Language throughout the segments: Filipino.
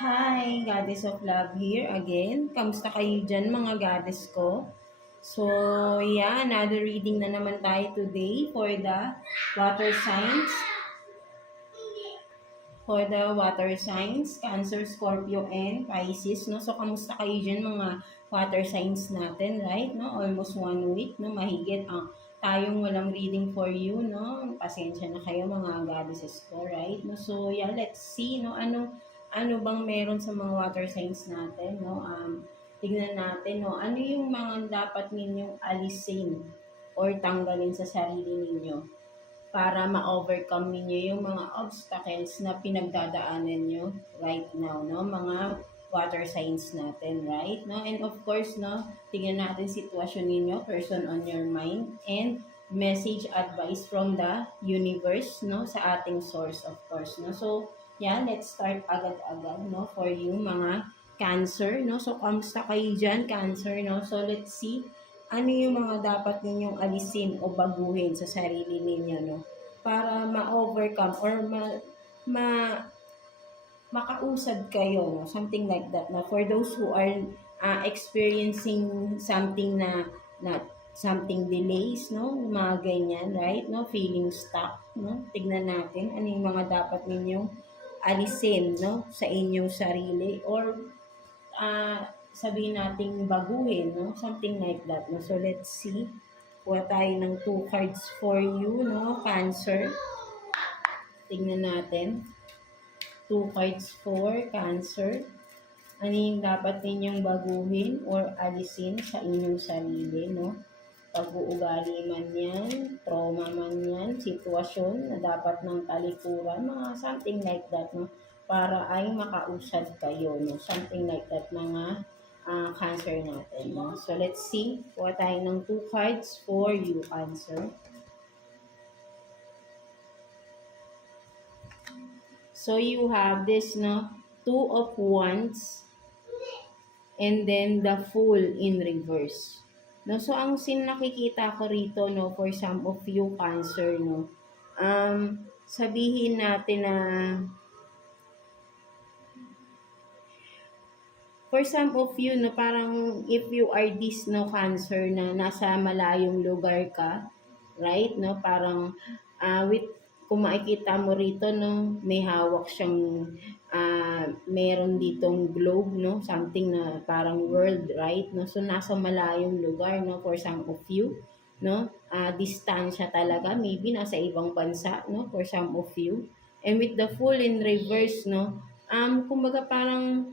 Hi, Goddess of Love here again. Kamusta kayo dyan mga goddess ko? So, yeah, another reading na naman tayo today for the water signs. For the water signs, Cancer, Scorpio, and Pisces. No? So, kamusta kayo dyan mga water signs natin, right? No? Almost 1 week, no? Mahigit tayong walang reading for you, no? Pasensya na kayo mga goddesses ko, right? No? So, yeah, let's see, no? Ano bang meron sa mga water signs natin, no? Tignan natin, no? Ano yung mga dapat ninyong alisin or tanggalin sa sarili ninyo para ma-overcome ninyo yung mga obstacles na pinagdadaanan nyo right now, no? Mga water signs natin, right? No? And of course, no, tingnan natin sitwasyon ninyo, person on your mind, and message advice from the universe, no, sa ating source, of course, no? So, yeah, let's start agad-agad, no, for you mga Cancer, no? So, kamusta kayo dyan, Cancer, no? So, let's see ano yung mga dapat ninyong alisin o baguhin sa sarili ninyo, no? Para ma-overcome or ma makausad kayo, no? Something like that. Na for those who are experiencing something na something delays, no? Mga ganyan, right? No? Feeling stuck, no? Tignan natin ano yung mga dapat ninyong alisin, no? Sa inyong sarili or uh, sabihin nating baguhin, no? Something like that, no? So, let's see. Kuha tayo ng 2 cards for you, no? Cancer. Tingnan natin. 2 cards for Cancer. Ano yung dapat ninyong baguhin or alisin sa inyong sarili, no? Pag-uugali man yan, trauma man yan, sitwasyon na dapat ng talikuran, mga something like that, no? Para ay makausad kayo, no? Something like that, mga Cancer natin, no? So, let's see. Kuha tayo ng 2 cards for you, Cancer. So, you have this, no? 2 of Wands and then the Fool in reverse. No, so ang nakikita ko rito, no, for some of you Cancer, no, sabihin natin na for some of you, no, parang if you are this, no, Cancer, na nasa malayong lugar ka, right, no, parang with kung makikita mo rito, no, may hawak siyang meron ditong globe, no, something na parang world, right, no, so nasa malayong lugar, no, for some of you, no, distansya talaga, maybe nasa ibang bansa, no, for some of you, and with the Fool in reverse, no, kumbaga parang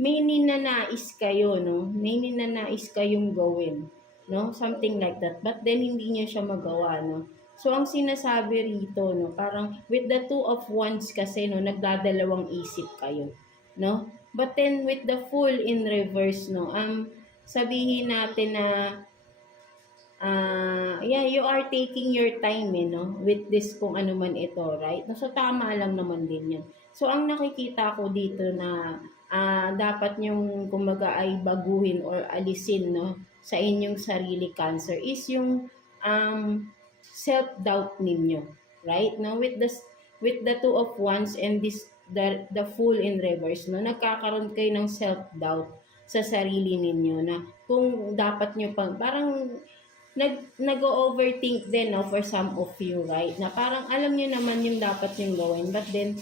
may ninanais kayo, no, may ninanais kayong gawin, no, something like that, but then hindi niyo siya magawa, no. So, ang sinasabi rito, no, parang with the 2 of Wands kasi, no, nagdadalawang isip kayo, no? But then, with the Fool in reverse, no, sabihin natin na, yeah, you are taking your time, no, with this kung ano man ito, right? So, tama lang naman din yan. So, ang nakikita ko dito na, dapat nyong, kumbaga, ay baguhin or alisin, no, sa inyong sarili, Cancer, is yung, self-doubt ninyo, right? Now with the 2 of Wands and the Fool in reverse, no, nagkakaroon kayo ng self-doubt sa sarili ninyo na kung dapat nyo pang parang nag-overthink din, no, for some of you, right? Na parang alam nyo naman yung dapat yung gawin, but then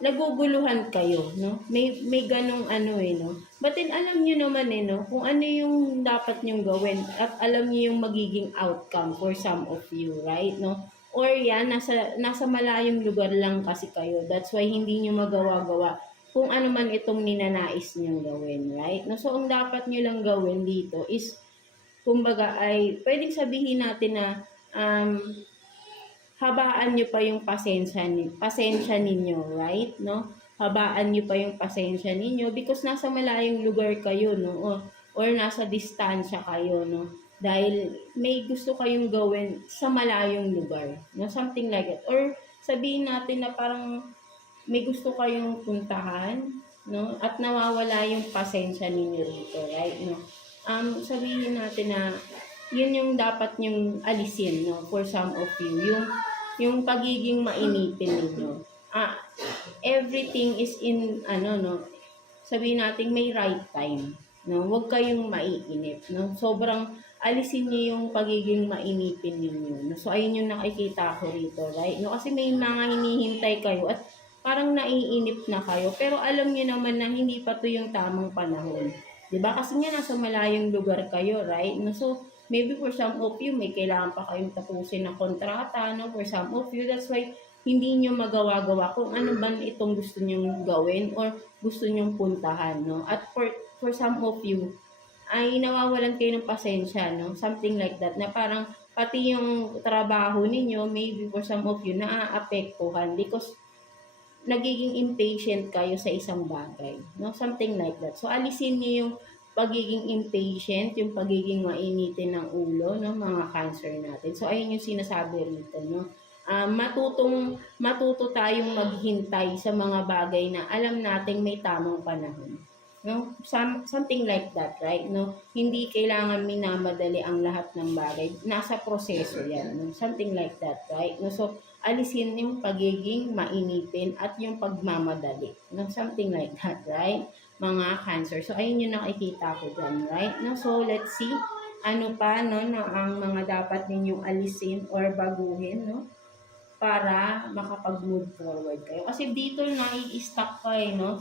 naguguluhan kayo, no? May ganong ano no? But then, alam nyo naman no? Kung ano yung dapat nyong gawin at alam nyo yung magiging outcome for some of you, right, no? Or yan, nasa malayong lugar lang kasi kayo. That's why hindi nyo magawa-gawa kung ano man itong ninanais nyong gawin, right? No? So, ang dapat nyo lang gawin dito is, kumbaga ay, pwedeng sabihin natin na, habaan nyo pa yung pasensya ninyo, right? No? Habaan nyo pa yung pasensya ninyo because nasa malayong lugar kayo, no? Or nasa distansya kayo, no? Dahil may gusto kayong gawin sa malayong lugar, no? Something like it. Or sabihin natin na parang may gusto kayong puntahan, no? At nawawala yung pasensya ninyo rito, right? No? Sabihin natin na yun yung dapat nyong alisin, no, for some of you, yung pagiging mainipin ninyo. ah, everything is in ano, no, sabihin natin may right time, no? Huwag kayong maiinip, no? Sobrang alisin niyo yung pagiging mainipin ninyo. No? So, ayun yung nakikita ko rito, right? No? Kasi may mga hinihintay kayo at parang naiinip na kayo, pero alam niyo naman na hindi pa to yung tamang panahon. 'Di ba? Kasi nga nasa malayong lugar kayo, right? No? So, maybe for some of you, may kailangan pa kayong tapusin na kontrata, no? For some of you, that's why hindi nyo magawa-gawa kung ano ba itong gusto nyong gawin or gusto nyong puntahan, no? At for some of you, ay nawawalan kayo ng pasensya, no? Something like that, na parang pati yung trabaho ninyo, maybe for some of you, naaapektuhan because nagiging impatient kayo sa isang bagay, no? Something like that. So, alisin niyo yung pagiging impatient, yung pagiging mainitin ng ulo, no? Mga cancer natin. So, ayun yung sinasabi rito, no? Matuto tayong maghintay sa mga bagay na alam nating may tamang panahon. No? Something like that, right? No? Hindi kailangan minamadali ang lahat ng bagay. Nasa proseso yan. No? Something like that, right? No? So, alisin yung pagiging mainipin at yung pagmamadali. No? Something like that, right? Mga cancer. So, ayun yung nakikita ko dyan, right? No? So, let's see. Ano pa, no, na ang mga dapat ninyong alisin or baguhin, no? Para makapag-move forward kayo. Kasi dito nai-stuck ka no?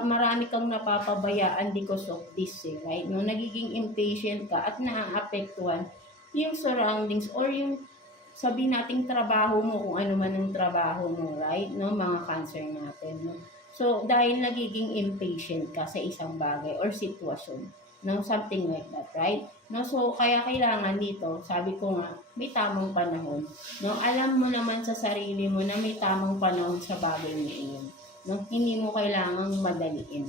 Marami kang napapabayaan because of this, right? No? Nagiging impatient ka at naaapektuhan yung surroundings or yung sabi nating trabaho mo kung ano man ang trabaho mo, right? No? Mga cancer natin, no? So, dahil nagiging impatient ka sa isang bagay or sitwasyon, no? Something like that, right? No, so kaya kailangan dito, sabi ko nga, may tamang panahon. No, alam mo naman sa sarili mo na may tamang panahon sa bagay na iyon. No, hindi mo kailangang madaliin.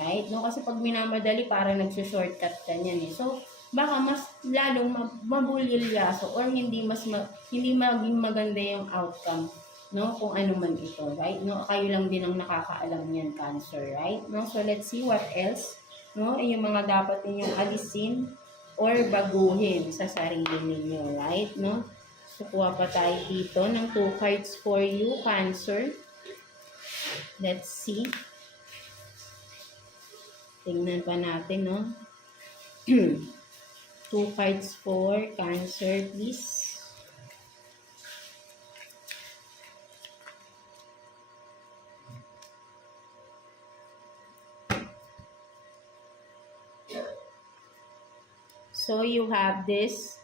Right? No, kasi pag minamadali, para nagsushortcut ka niyan eh. So, baka mas lalong mabulilyaso or hindi maging maganda yung outcome, no, kung ano man ito, right? No, kayo lang din ang nakakaalam niyan, cancer, right? No, so let's see what else, no, yung mga dapat ninyong alisin or baguhin sa sarili ninyo, right? No? So, kuha pa tayo dito ng 2 cards for you, Cancer. Let's see. Tingnan pa natin, no? 2 cards for Cancer, please. So, you have this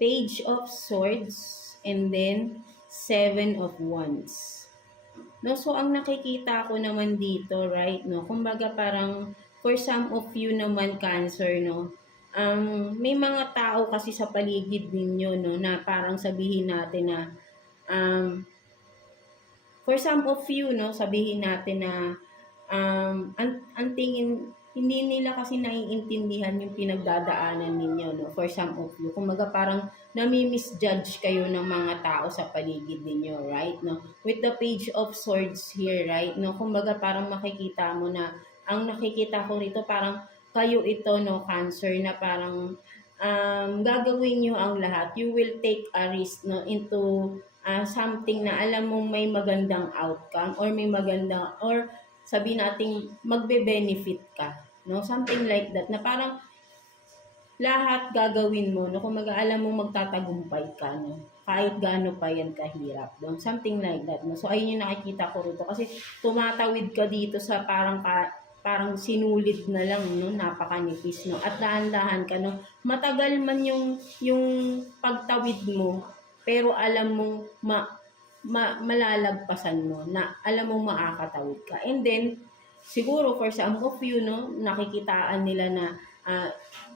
Page of Swords and then 7 of Wands. No, so ang nakikita ko naman dito, right, no, kumbaga parang for some of you naman, Cancer, no, may mga tao kasi sa paligid ninyo, no, na parang sabihin natin na, for some of you, no, sabihin natin na, ang tingin, hindi nila kasi naiintindihan yung pinagdadaanan ninyo, no, for some of you. Kumaga parang nami-misjudge kayo ng mga tao sa paligid ninyo, right, no? With the Page of Swords here, right, no? Kumbaga parang makikita mo na, ang nakikita ko rito parang kayo ito, no, Cancer, na parang gagawin nyo ang lahat. You will take a risk, no, into something na alam mong may magandang outcome or may magandang, or sabi nating magbe-benefit ka, no? Something like that, na parang lahat gagawin mo, no? Kung alam mo magtatagumpay ka, no? Kahit gaano pa yan kahirap, no? Something like that, no? So, ayun yung nakikita ko rito. Kasi tumatawid ka dito sa parang sinulid na lang, no? Napakanipis, no? At dahan-dahan ka, no? Matagal man yung pagtawid mo, pero alam mong malalagpasan mo, na alam mong makakatawid ka. And then, siguro for some of you, no, nakikitaan nila na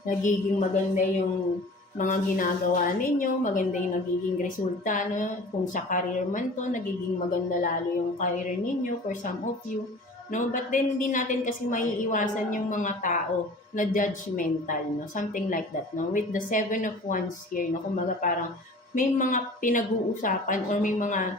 nagiging maganda yung mga ginagawa ninyo, maganda yung nagiging resulta, no? Kung sa career man to, nagiging maganda lalo yung career ninyo for some of you, no? But then, hindi natin kasi maiiwasan yung mga tao na judgmental, no? Something like that, no? With the 7 of Wands here, no? Kumbaga parang may mga pinag-uusapan or may mga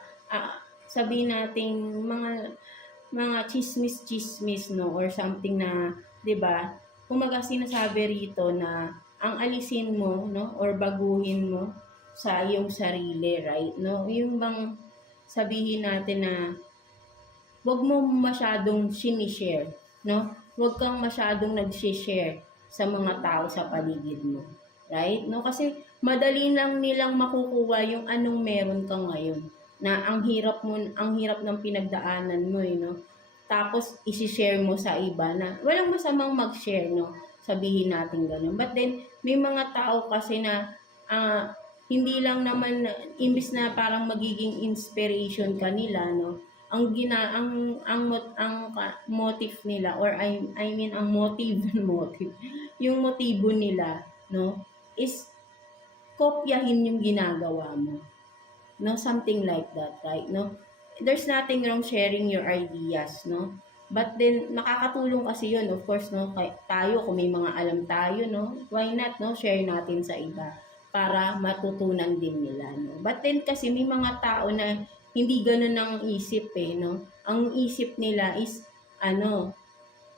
sabihin nating mga chismis, no, or something na, 'di ba? Kumaga sinasabi rito na ang alisin mo, no, or baguhin mo sa iyong sarili, right? No, yung bang sabihin natin na wag mo masyadong sinishare, no? Wag kang masyadong nag-share sa mga tao sa paligid mo. Right? No? Kasi madali lang nilang makukuha yung anong meron ka ngayon. Na ang hirap ng pinagdaanan mo, no? Tapos isi-share mo sa iba na walang masamang mag-share, no? Sabihin natin ganun. But then may mga tao kasi na ah, hindi lang naman imbis na parang magiging inspiration kanila, no? Ang motive nila, or I mean ang motive yung motibo nila, no, is kopyahin yung ginagawa mo, no, something like that, right? No, there's nothing wrong sharing your ideas, no, but then nakakatulong kasi yun, of course, no, tayo kung may mga alam tayo, no, why not, no, share natin sa iba para matutunan din nila, no. But then kasi may mga tao na hindi ganun ang isip, no. Ang isip nila is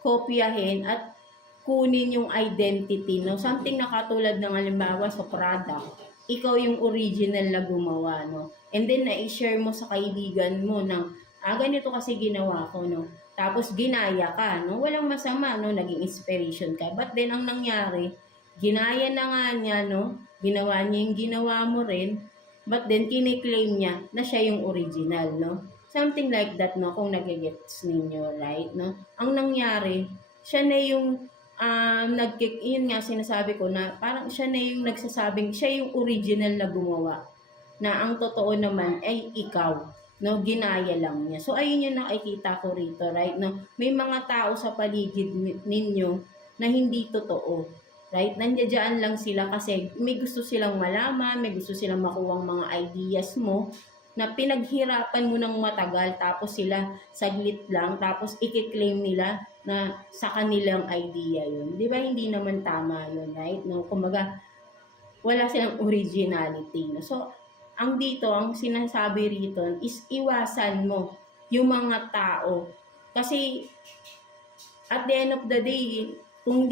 kopyahin at kunin yung identity, no? Something na katulad ng halimbawa sa product, ikaw yung original na gumawa, no? And then, na-share mo sa kaibigan mo ng, ganito kasi ginawa ko, no? Tapos, ginaya ka, no? Walang masama, no? Naging inspiration ka. But then, ang nangyari, ginaya na nga niya, no? Ginawa niya yung ginawa mo rin. But then, kiniklaim niya na siya yung original, no? Something like that, no? Kung nagigets ninyo, right, no? Ang nangyari, siya na yung yun nga sinasabi ko na parang siya na yung nagsasabing siya yung original na gumawa, na ang totoo naman ay ikaw, no, ginaya lang niya. So ayun yung nakikita ko rito, right, no, may mga tao sa paligid ninyo na hindi totoo, right, nandiyan lang sila kasi may gusto silang malaman, may gusto silang makuwang mga ideas mo na pinaghirapan mo ng matagal, tapos sila saglit lang, tapos i-claim nila na sa kanilang idea yun. Di ba hindi naman tama yun, right? No? Kumbaga, wala silang originality. No? So, ang sinasabi rito is iwasan mo yung mga tao. Kasi, at the end of the day, kung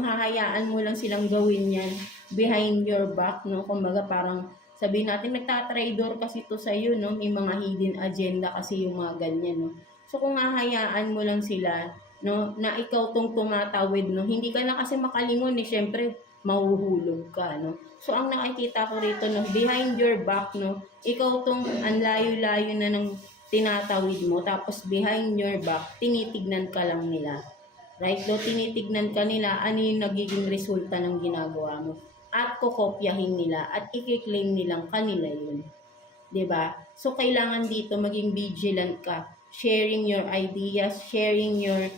hahayaan mo lang silang gawin yan behind your back, no? Kumbaga parang sabihin natin, nagtatraidor kasi to sa iyo, no? May mga hidden agenda kasi yung mga ganyan, no? So, kung hahayaan mo lang sila, no, na ikaw tong tumatawid, no, hindi ka na kasi makalingon, syempre, mahuhulog ka, no? So, ang nakikita ko rito, no, behind your back, no, ikaw tong ang layo-layo na ng tinatawid mo, tapos behind your back, tinitignan ka lang nila. Right? Do, tinitignan ka nila, ano yung nagiging resulta ng ginagawa mo. At kokopyahin nila at i-claim nilang kanila yun. 'Di ba? So kailangan dito maging vigilant ka, sharing your ideas, sharing your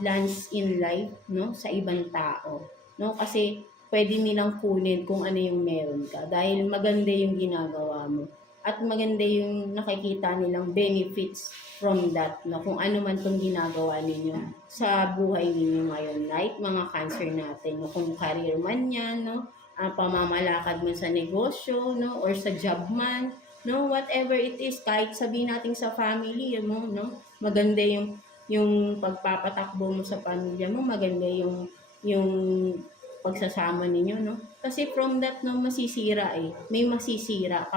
plans in life, no, sa ibang tao, no, kasi pwede nilang kunin kung ano yung meron ka dahil maganda yung ginagawa mo at maganda yung nakikita nilang benefits from that, no, kung ano man tong ginagawa ninyo sa buhay ninyo ngayon, right, mga Cancer natin, no, kung career man yan, no, pamamalakad mo sa negosyo, no, or sa job man, no, whatever it is, kahit sabihin natin sa family mo, no, maganda yung pagpapatakbo mo sa pamilya mo, maganda yung pagsasama ninyo, no, kasi from that, no, masisira may masisira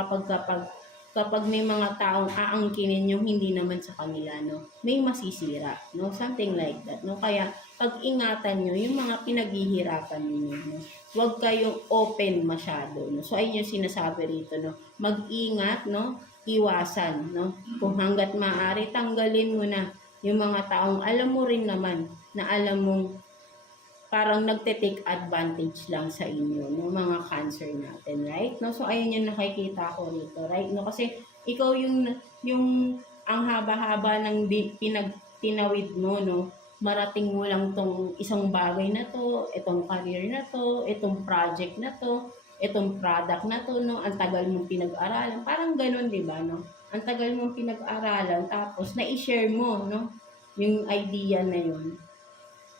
kapag may mga taong aangkinin yung hindi naman sa kanila, no, may masisira, no, something like that, no, kaya pag-ingatan nyo yung mga pinaghihirapan ninyo, no? Huwag kayong open masyado, no? So, ayun yung sinasabi rito, no? Mag-ingat, no? Iwasan, no? Kung hanggat maaari, tanggalin mo na yung mga taong alam mo rin naman na alam mong parang nagte-take advantage lang sa inyo, no? Mga Cancer natin, right? No? So, ayun yung nakikita ko rito, right? No? Kasi, ikaw yung ang haba-haba ng tinawid mo, no? Marating mo lang tong isang bagay na to, itong career na to, itong project na to, itong product na to, no? Ang tagal mong pinag-aralan. Parang ganun, di ba, no? Ang tagal mong pinag-aralan, tapos na-share mo, no? Yung idea na yun.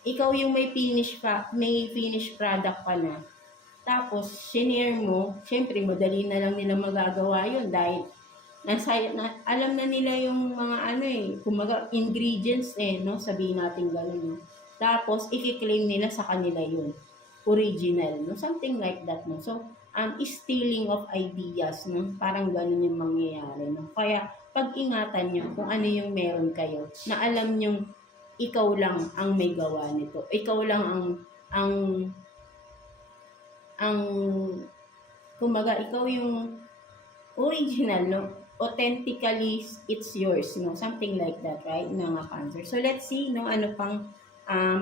Ikaw yung may finished product ka na. Tapos, shinare mo, syempre, madali na lang nila magagawa yun dahil alam na nila yung mga kumaga ingredients no, sabihin natin gano'n, no. Tapos i-claim nila sa kanila yun, original, no, something like that, no. So stealing of ideas, no? Parang ganun yung mangyayari, no? Kaya pag-ingatan nyo kung ano yung meron kayo, na alam nyo ikaw lang ang may gawa nito. Ikaw lang ang ang kumbaga ikaw yung original, no? Authentically, it's yours, no? Something like that, right? Mga Cancer. So, let's see, no? Ano pang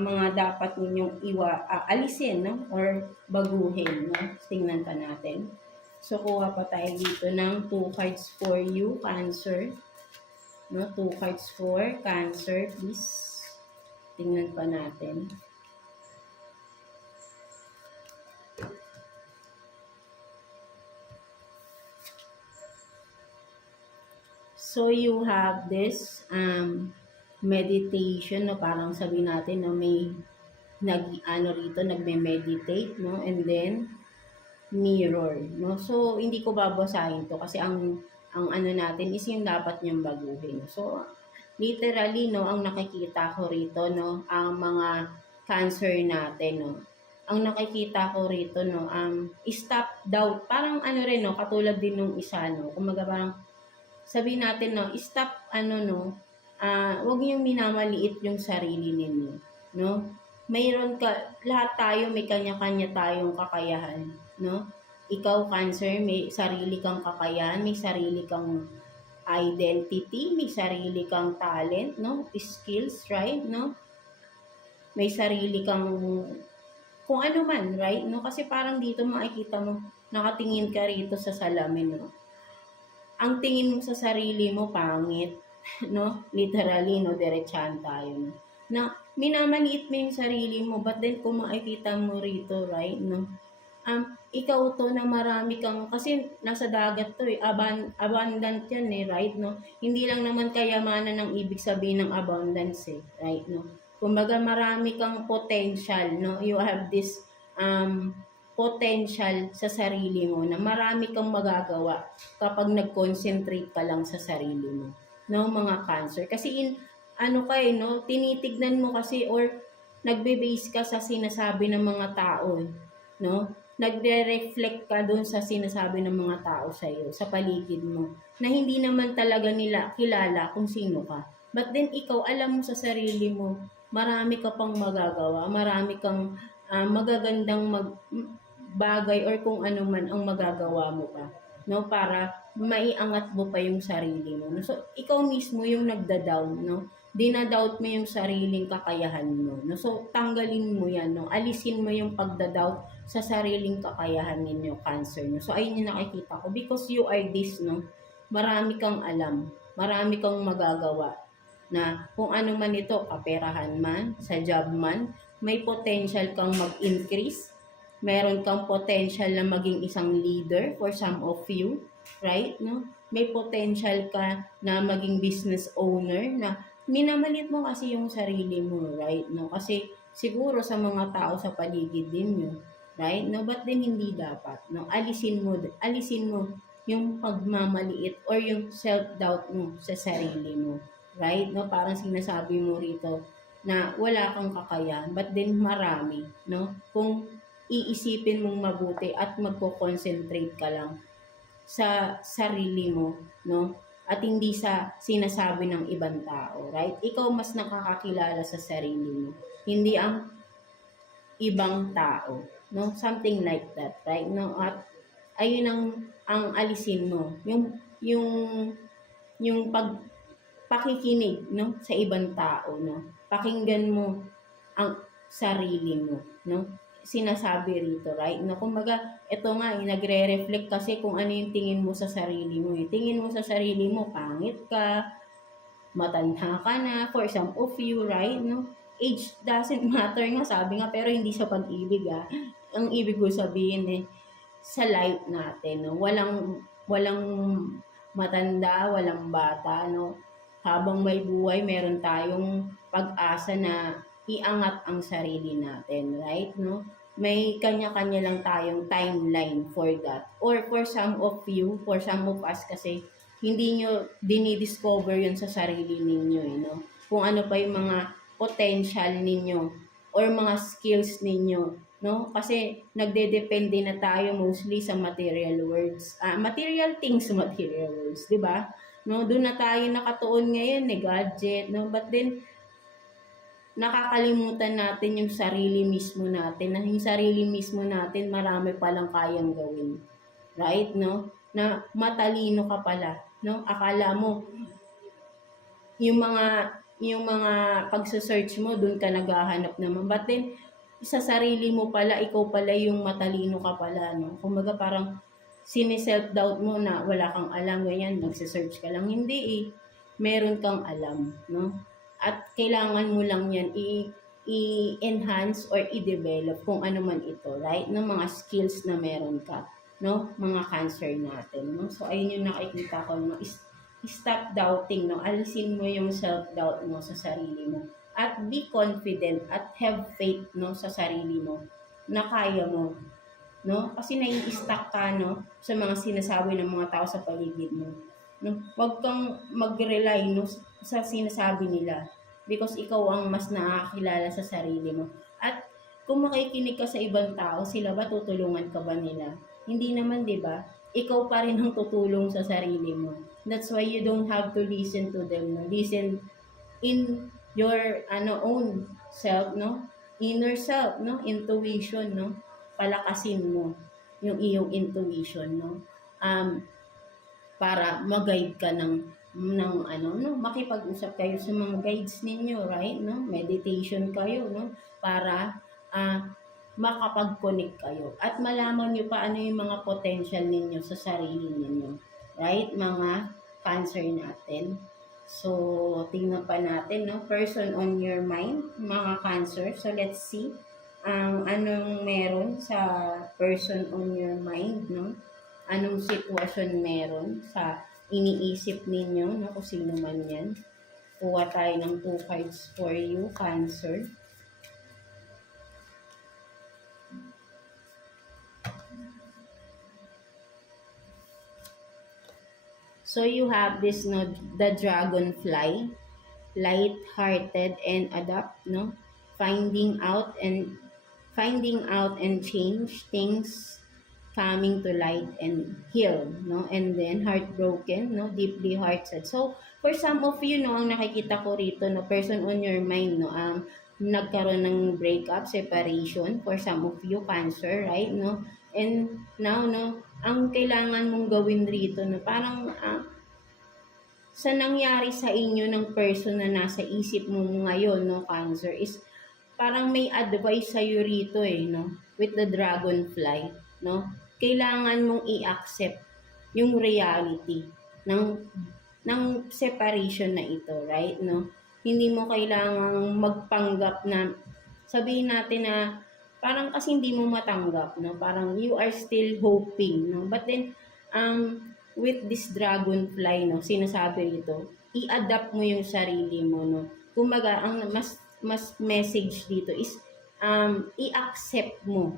mga dapat ninyong alisin, no? Or baguhin, no? Tingnan pa natin. So, kuha pa tayo dito ng 2 cards for you, Cancer. No? 2 cards for Cancer, please. Tingnan pa natin. So, you have this meditation, no? Parang sabi natin, no? May nagme-meditate, no? And then, mirror, no? So, hindi ko babasahin to kasi ang ano natin is yung dapat niyang baguhin. So, literally, no? Ang nakikita ko rito, no? Ang mga Cancer natin, no? Ang nakikita ko rito, no? Stop doubt. Parang ano rin, no? Katulad din nung isa, no? Kumaga parang sabihin natin, no, stop, huwag niyong minamaliit yung sarili ninyo, no? Mayroon lahat tayo may kanya-kanya tayong kakayahan, no? Ikaw, Cancer, may sarili kang kakayahan, may sarili kang identity, may sarili kang talent, no? Skills, right, no? May sarili kang kung ano man, right, no? Kasi parang dito makikita mo, nakatingin ka rito sa salamin, no? Ang tingin mo sa sarili mo, pangit, no? Literally, no? Diretsahan tayo, no? Na minamaliit mo yung sarili mo, but then kung makikita mo rito, right, no? Ikaw to na marami kang, kasi nasa dagat to eh, abundant yan eh, right, no? Hindi lang naman kayamanan ang ibig sabihin ng abundance eh, right, no? Kumbaga marami kang potential, no? You have this, potential sa sarili mo na marami kang magagawa kapag nag-concentrate ka lang sa sarili mo, no, mga Cancer. Kasi no, tinitignan mo kasi or nagbe-base ka sa sinasabi ng mga tao, no? Nagre-reflect ka doon sa sinasabi ng mga tao sa iyo, sa paligid mo, na hindi naman talaga nila kilala kung sino ka. But then ikaw, alam mo sa sarili mo, marami ka pang magagawa, marami kang magagandang bagay or kung ano man ang magagawa mo pa, no, para maiangat mo pa yung sarili mo, no? So ikaw mismo yung nagda-down, no, dinadoubt mo yung sariling kakayahan mo, no? So tanggalin mo yan, no, alisin mo yung pagda-doubt sa sariling kakayahan ninyo, Cancer, no? So ayun yung nakikita ko, because you are this, no, marami kang alam, marami kang magagawa, na kung ano man ito, kaperahan man, sa job man, may potential kang mag-increase, meron kang potential na maging isang leader for some of you, right, no? May potential ka na maging business owner, na minamalit mo kasi yung sarili mo, right, no? Kasi siguro sa mga tao sa paligid din nyo, right, no? But then hindi dapat, no? Alisin mo yung pagmamaliit or yung self-doubt mo sa sarili mo, right, no? Parang sinasabi mo rito na wala kang kakayahan, but then marami, no? Kung iisipin mong mabuti at magko-concentrate ka lang sa sarili mo, no? At hindi sa sinasabi ng ibang tao, right? Ikaw mas nakakakilala sa sarili mo, hindi ang ibang tao, no? Something like that, right? No? At ayun ang alisin mo, yung pakikinig, no, sa ibang tao, no? Pakinggan mo ang sarili mo, no? Sinasabi rito, right? No, kumbaga, ito nga, nagre-reflect kasi kung ano yung tingin mo sa sarili mo. Tingin mo sa sarili mo, pangit ka, matanda ka na, for some of you, right? No? Age doesn't matter nga, sabi nga, pero hindi sa pag-ibig, Ang ibig ko sabihin sa life natin, no? Walang matanda, walang bata, no? Habang may buhay, meron tayong pag-asa na iangat ang sarili natin, right, no? May kanya-kanya lang tayong timeline for that. Or for some of you, for some of us kasi, hindi nyo dinidiscover yun sa sarili ninyo, no? Kung ano pa yung mga potential ninyo or mga skills ninyo, no? no? Kasi nagdedepende na tayo mostly sa material words. Material things, material words, 'di ba? No, doon na tayo nakatuon ngayon, gadget, no? But then nakakalimutan natin yung sarili mismo natin, na yung sarili mismo natin marami palang kayang gawin. Right, no? Na matalino ka pala, no? Akala mo yung mga pagse-search mo doon ka naghahanap naman. But then sa sarili mo pala, ikaw pala yung matalino ka pala, no? Kumbaga parang sine-self-doubt mo na wala kang alam, ganyan, nagse-search ka lang. Hindi eh. Meron kang alam, no? At kailangan mo lang yan i-enhance or i-develop kung ano man ito, right? No, mga skills na meron ka, no? Mga cancer natin, no? So, ayun yung nakikita ko, no? Stop doubting, no? Alisin mo yung self-doubt mo sa sarili mo. At be confident at have faith, no, sa sarili mo na kaya mo, no? Kasi nai-stuck ka, no, sa mga sinasabi ng mga tao sa paligid mo. No? Huwag kang mag-rely, no, sa sinasabi nila because ikaw ang mas nakakilala sa sarili mo. At kung makikinig ka sa ibang tao, sila ba tutulungan ka ba nila? Hindi naman, 'di ba? Ikaw pa rin ang tutulong sa sarili mo. That's why you don't have to listen to them. No? Listen in your own self, no? Inner self, no? Intuition, no? Palakasin mo yung iyong intuition, no? Para mag-guide ka ng no? Makipag-usap kayo sa mga guides ninyo, right? No? Meditation kayo, no? Para makapag-connect kayo at malaman nyo pa ano yung mga potential ninyo sa sarili ninyo, right? Mga cancer natin. So, tingnan pa natin, no? Person on your mind, mga cancer. So, let's see anong meron sa person on your mind, no? Anong sitwasyon meron sa iniisip ninyo, no? Kung sino man yan. Kuha tayo ng 2 cards for you, cancer. So you have this, no, the dragonfly, light-hearted and adapt, no, finding out and change things, coming to light and heal, no, and then heartbroken, no, deeply hearted. So for some of you, no, ang nakikita ko rito, no, person on your mind, no, nagkaroon ng breakup, separation for some of you, cancer, right, no, and now, no, ang kailangan mong gawin rito, no, parang sa nangyari sa inyo ng person na nasa isip mo ngayon, no, cancer, is parang may advice sa'yo rito no, with the dragonfly, no, kailangan mong i-accept yung reality ng separation na ito, right, no, hindi mo kailangang magpanggap na, sabihin natin na, parang kasi hindi mo matanggap, no, parang you are still hoping, no, but then, with this dragonfly, no, sinasabi rito, i-adapt mo yung sarili mo, no. Kumbaga, ang mas message dito is i-accept mo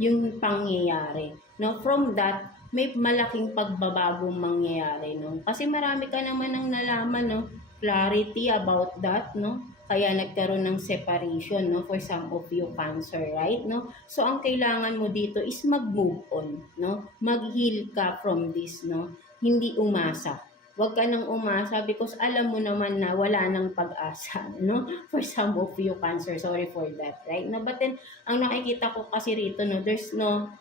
yung pangyayari, no. From that, may malaking pagbabagong mangyayari, no. Kasi marami ka naman ang nalaman, no, clarity about that, no. Kaya nagkaroon ng separation, no, for some of you, cancer, right, no? So, ang kailangan mo dito is mag-move on, no? Mag-heal ka from this, no? Hindi umasa. Huwag ka nang umasa because alam mo naman na wala nang pag-asa, no? For some of you, cancer, sorry for that, right? No? But then, ang nakikita ko kasi rito, no, there's no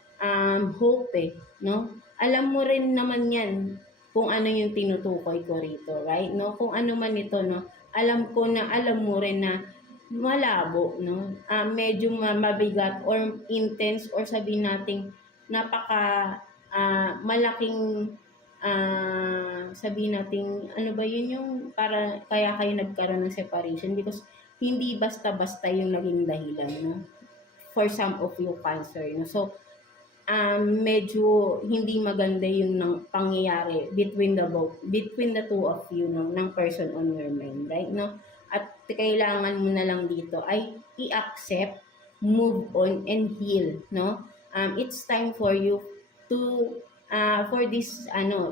hope, no? Alam mo rin naman yan kung ano yung tinutukoy ko rito, right? No? Kung ano man ito, no? Alam ko na alam mo rin na malabo, no? Medyo mabigat or intense or sabihin nating napaka malaking sabihin nating ano ba yun yung para kaya kayo nagkaroon ng separation because hindi basta-basta yung naging dahilan, no? For some of you, cancer, no? So medyo hindi maganda yung pangyayari between the two of you, no, ng person on your mind, right, no? At kailangan mo na lang dito ay i-accept, move on, and heal, no? It's time for you to for this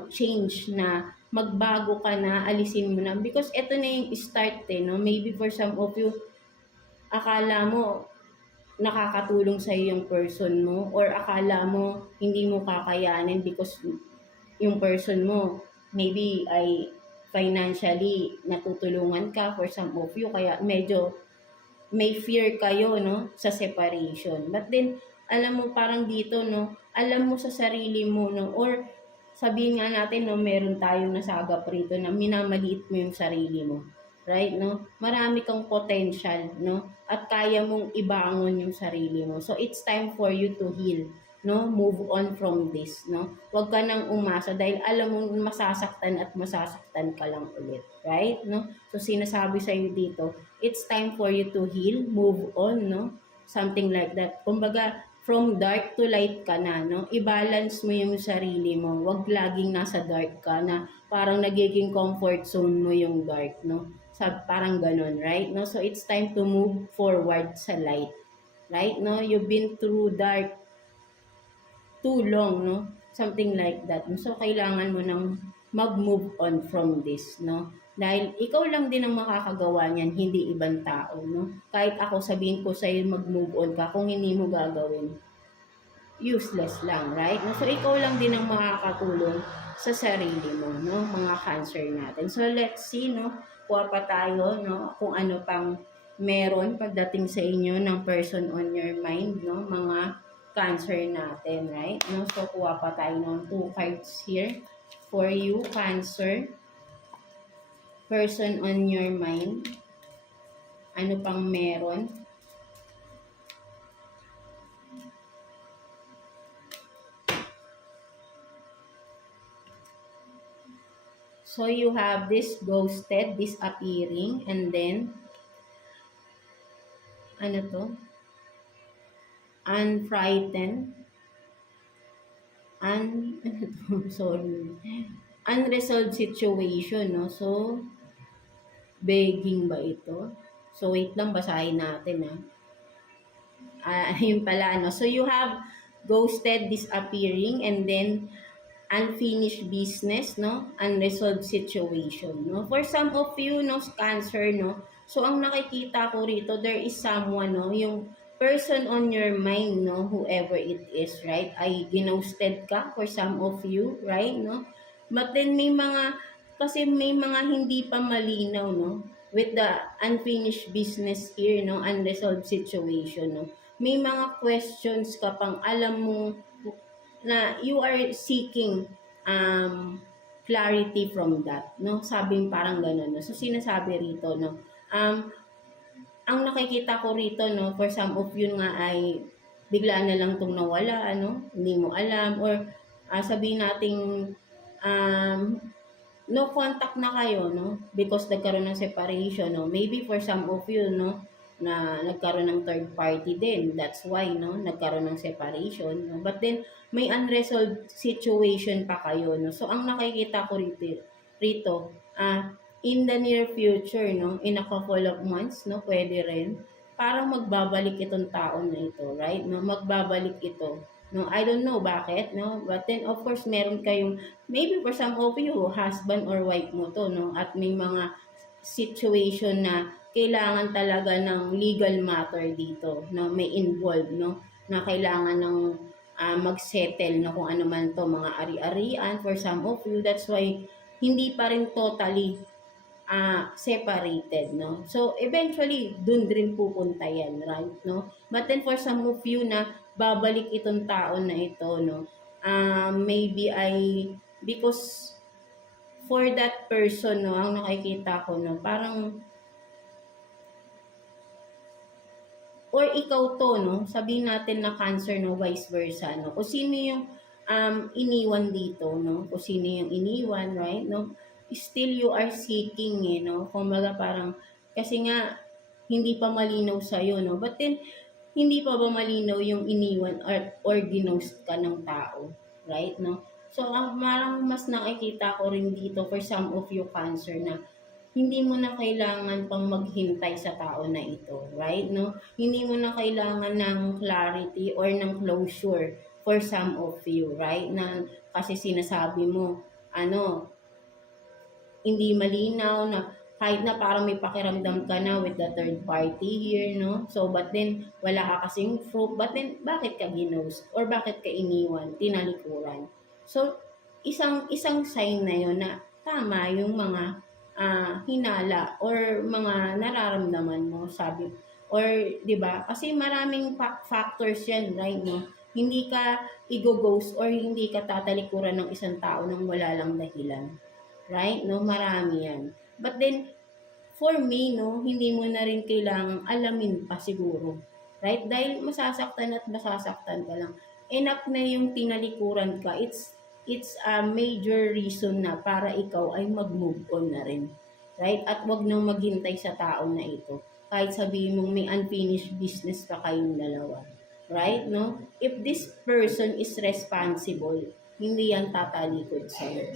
change na magbago ka na, alisin mo na because ito na yung start, no? Maybe for some of you akala mo nakakatulong sa yung person mo, or akala mo hindi mo kakayanin because yung person mo maybe ay financially natutulungan ka for some of you, kaya medyo may fear kayo, no, sa separation. But then, alam mo, parang dito, no, alam mo sa sarili mo, no, or sabihin nga natin, no, meron tayong nasagap rito na minamaliit mo yung sarili mo. Right, no? Marami kang potential, no? At kaya mong ibangon yung sarili mo. So, it's time for you to heal, no? Move on from this, no? Huwag ka nang umasa dahil alam mo masasaktan at masasaktan ka lang ulit. Right, no? So, sinasabi sa'yo dito, it's time for you to heal, move on, no? Something like that. Kumbaga, from dark to light ka na, no? I-balance mo yung sarili mo. Huwag laging nasa dark ka na parang nagiging comfort zone mo yung dark, no? Parang ganun, right? No? So, it's time to move forward sa light. Right? No? You've been through dark too long, no? Something like that. So, kailangan mo nang mag-move on from this, no? Dahil ikaw lang din ang makakagawa niyan, hindi ibang tao, no? Kahit ako sabihin ko sa'yo mag-move on ka, kung hindi mo gagawin, useless lang, right? No? So, ikaw lang din ang makakatulong sa sarili mo, no? Mga Cancer natin. So, let's see, no? Kuha pa tayo, no? Kung ano pang meron pagdating sa inyo ng person on your mind, no? Mga Cancer natin, right? No? So, kuha pa tayo ng 2 cards here for you, Cancer. Person on your mind. Ano pang meron? So, you have this ghosted, disappearing, and then, ano to? Unfrightened. Sorry. Unresolved situation, no? So, begging ba ito? So, wait lang, basahin natin, ayun pala, no? So, you have ghosted, disappearing, and then, unfinished business, no? Unresolved situation, no? For some of you, no, Cancer, no? So, ang nakikita ko rito, there is someone, no? Yung person on your mind, no? Whoever it is, right? Ay ginosted ka for some of you, right, no? But then, kasi may mga hindi pa malinaw, no? With the unfinished business here, no? Unresolved situation, no? May mga questions ka pang alam mo na you are seeking clarity from that, no? Sabing parang gano'n, no? So, sinasabi rito, no? Ang nakikita ko rito, no, for some of you nga ay bigla na lang itong nawala, ano? Hindi mo alam, or sabihin nating no contact na kayo, no? Because nagkaroon ng separation, no? Maybe for some of you, no, na nagkaroon ng third party din. That's why, no, nagkaroon ng separation, no? But then, may unresolved situation pa kayo, no? So, ang nakikita ko rito, in the near future, no, in a couple of months, no, pwede rin, parang magbabalik itong tao na ito, right? No, magbabalik ito. No, I don't know bakit, no? But then, of course, meron kayong, maybe for some of you, husband or wife mo to, no? At may mga situation na kailangan talaga ng legal matter dito, no? May involved, no? Na kailangan ng mag-settle, no? Kung ano man to, mga ari-arian for some of you. That's why hindi pa rin totally separated, no? So, eventually, dun rin pupunta yan, right, no? But then, for some of you na babalik itong tao na ito, no? Maybe because for that person, no, ang nakikita ko, no, parang, or ikaw to, no, sabihin natin na Cancer, no, vice versa, no, kung sino yung iniwan dito, no, kung sino yung iniwan, right, no, still you are seeking, no, kumbaga parang, kasi nga, hindi pa malinaw sa'yo, no, but then, hindi pa ba malinaw yung iniwan or ginost ka ng tao, right, no, so, parang mas nakikita ko rin dito for some of you Cancer na, hindi mo na kailangan pang maghintay sa tao na ito, right, no? Hindi mo na kailangan ng clarity or ng closure for some of you, right? Na kasi sinasabi mo, hindi malinaw na kahit na parang may pakiramdam ka na with the third party here, no? So, but then, wala ka kasing proof. But then, bakit ka ginost? Or bakit ka iniwan, tinalikuran? So, isang sign na yon na tama yung mga hinala or mga nararamdaman mo, sabi. Or, di ba? Kasi maraming factors yan, right, no? Hindi ka i-ghost or hindi ka tatalikuran ng isang tao nang wala lang dahilan. Right? No, marami yan. But then, for me, no, hindi mo na rin kailangang alamin pa siguro. Right? Dahil masasaktan at masasaktan ka lang. Enough na yung tinalikuran ka. It's a major reason na para ikaw ay mag-move on na rin. Right? At wag nang maghintay sa tao na ito. Kahit sabihin mong may unfinished business pa kayong dalawa. Right? No? If this person is responsible, hindi yan tatalikod sa'yo.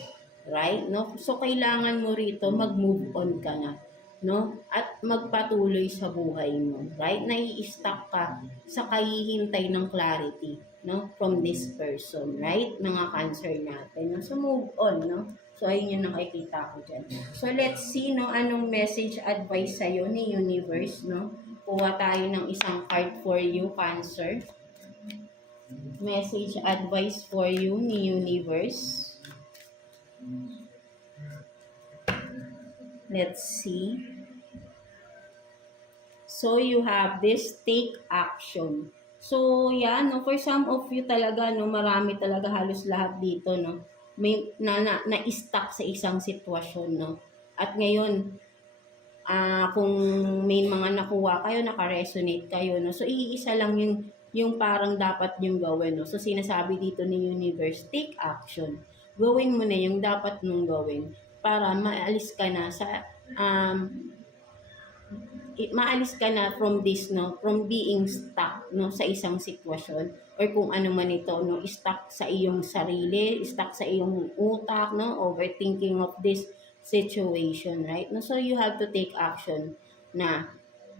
Right? No? So, kailangan mo rito mag-move on ka na. No? At magpatuloy sa buhay mo. Right? Nai-stuck ka sa kahihintay ng clarity, no? From this person. Right? Mga Cancer natin. No? So, move on, no? So, ayun yung nakikita ko dyan. So, let's see, no? Anong message advice sa'yo ni Universe, no? Kuha tayo ng isang card for you, Cancer. Message advice for you ni Universe. Let's see. So, you have this, take action. So, yeah, no, for some of you talaga, no, marami talaga halos lahat dito, no, may na-stuck sa isang sitwasyon, no. At ngayon, kung may mga nakuha kayo, naka-resonate kayo, no, so iisa lang yung parang dapat yung gawin, no. So, sinasabi dito ni Universe, take action. Gawin mo na yung dapat mong gawin para maalis ka na sa maalis ka na from this, no, from being stuck, no, sa isang sitwasyon or kung ano man ito, no, stuck sa iyong sarili, stuck sa iyong utak, no, overthinking of this situation, right? No, so you have to take action na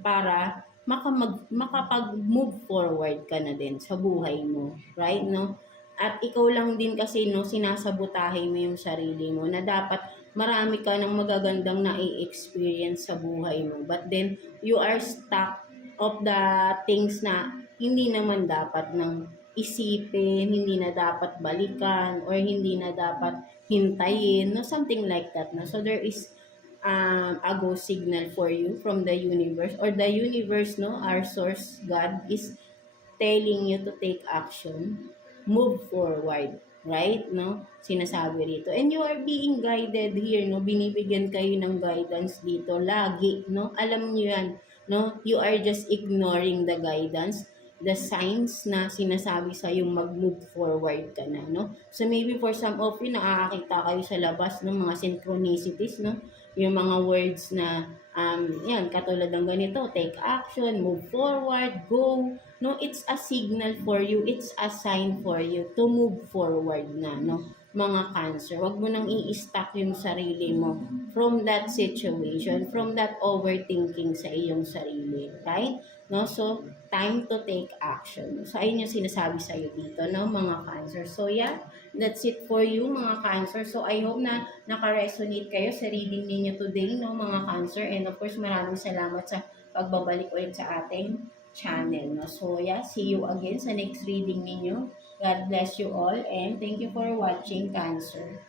para makapag-move forward ka na din sa buhay mo, right? No? At ikaw lang din kasi, no, sinasabotahe mo yung sarili mo na dapat marami ka ng magagandang na-experience sa buhay mo. But then, you are stuck of the things na hindi naman dapat nang isipin, hindi na dapat balikan, or hindi na dapat hintayin, no? Something like that. No? So, there is a go signal for you from the universe, or the universe, no, our source, God, is telling you to take action, move forward, right? No? Sinasabi rito. And you are being guided here, no? Binibigyan kayo ng guidance dito lagi, no? Alam niyo yan, no? You are just ignoring the guidance, the signs na sinasabi sa yung mag-move forward ka na, no? So maybe for some of you, nakakakita kayo sa labas ng mga synchronicities, no? Yung mga words na yan, katulad ng ganito, take action, move forward, go. No, it's a signal for you, it's a sign for you to move forward na, no, mga Cancer. Huwag mo nang i-stuck yung sarili mo from that situation, from that overthinking sa iyong sarili, right? No, so time to take action. So ayun yung sinasabi sa iyo dito, no, mga Cancer. So yeah, that's it for you, mga Cancer. So I hope na naka-resonate kayo sa reading ninyo today, no, mga Cancer. And of course, maraming salamat sa pagbabalik ulit sa ating channel, no. So yeah, see you again sa next reading ninyo. God bless you all and thank you for watching, Cancer.